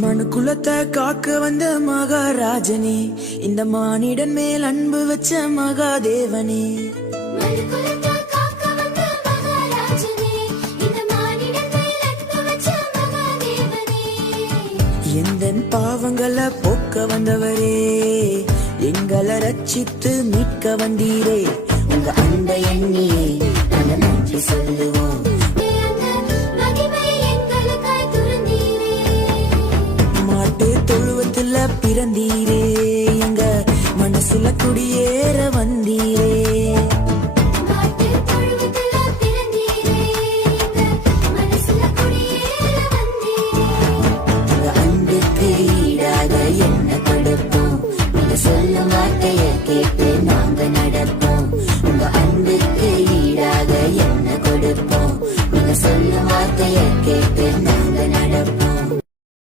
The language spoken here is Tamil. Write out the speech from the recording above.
மனு குலத்தை காக்க வந்த மகாராஜனே, இந்த மானிடன் மேல் அன்பு வச்ச மகாதேவனே. எந்தன் பாவங்களை போக்க வந்தவரே, எங்களை ரட்சித்து மீட்க வந்தீரே. உங்க அன்பை எண்ணியே நாங்கள் நன்றி சொல்லுவோம். மாட்டு தொழுவத்துல பிறந்தீரே, எங்க மனசுல குடியேற வந்தீரே.